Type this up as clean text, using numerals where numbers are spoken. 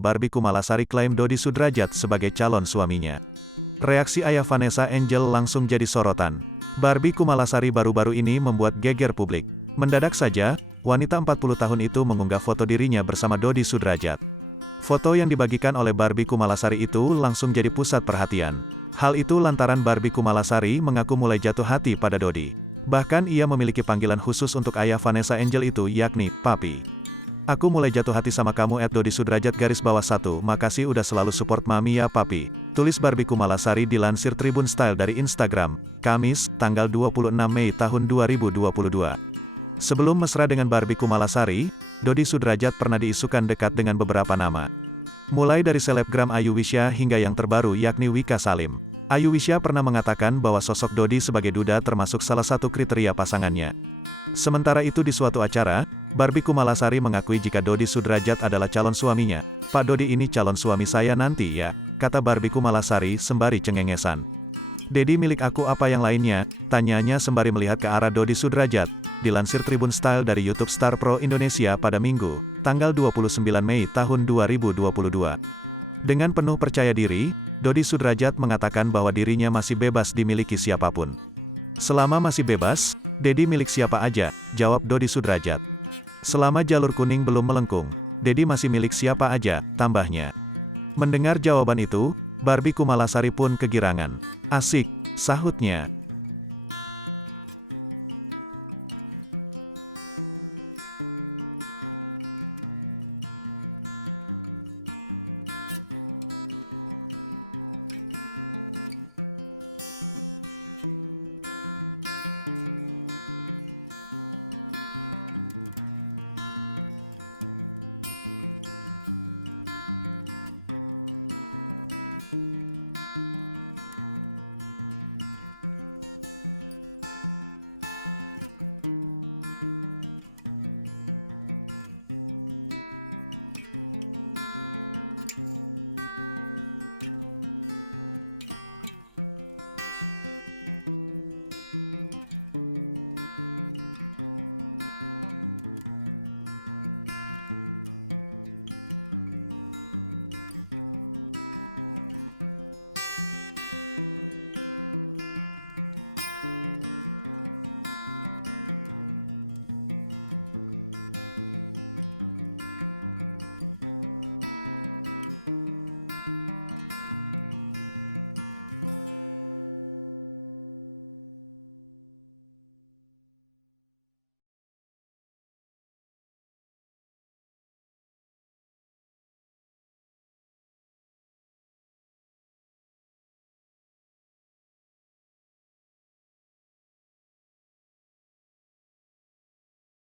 Barbie Kumalasari klaim Dodi Sudrajat sebagai calon suaminya. Reaksi ayah Vanessa Angel langsung jadi sorotan. Barbie Kumalasari baru-baru ini membuat geger publik. Mendadak saja, wanita 40 tahun itu mengunggah foto dirinya bersama Dodi Sudrajat. Foto yang dibagikan oleh Barbie Kumalasari itu langsung jadi pusat perhatian. Hal itu lantaran Barbie Kumalasari mengaku mulai jatuh hati pada Dodi. Bahkan ia memiliki panggilan khusus untuk ayah Vanessa Angel itu, yakni Papi. "Aku mulai jatuh hati sama kamu @Dodi Sudrajat _1, makasih udah selalu support mami ya Papi," tulis Barbie Kumalasari dilansir Tribun Style dari Instagram, Kamis, tanggal 26 Mei tahun 2022. Sebelum mesra dengan Barbie Kumalasari, Dodi Sudrajat pernah diisukan dekat dengan beberapa nama. Mulai dari selebgram Ayu Wisya hingga yang terbaru yakni Wika Salim. Ayu Wisya pernah mengatakan bahwa sosok Dodi sebagai duda termasuk salah satu kriteria pasangannya. Sementara itu di suatu acara, Barbie Kumalasari mengakui jika Dodi Sudrajat adalah calon suaminya. "Pak Dodi ini calon suami saya nanti ya," kata Barbie Kumalasari sembari cengengesan. "Dedi milik aku apa yang lainnya?" tanyanya sembari melihat ke arah Dodi Sudrajat. Dilansir Tribun Style dari YouTube Star Pro Indonesia pada Minggu, tanggal 29 Mei tahun 2022. Dengan penuh percaya diri, Dodi Sudrajat mengatakan bahwa dirinya masih bebas dimiliki siapapun. "Selama masih bebas, Dedi milik siapa aja," jawab Dodi Sudrajat. "Selama jalur kuning belum melengkung, Dedi masih milik siapa aja," tambahnya. Mendengar jawaban itu, Barbie Kumalasari pun kegirangan. "Asik," sahutnya.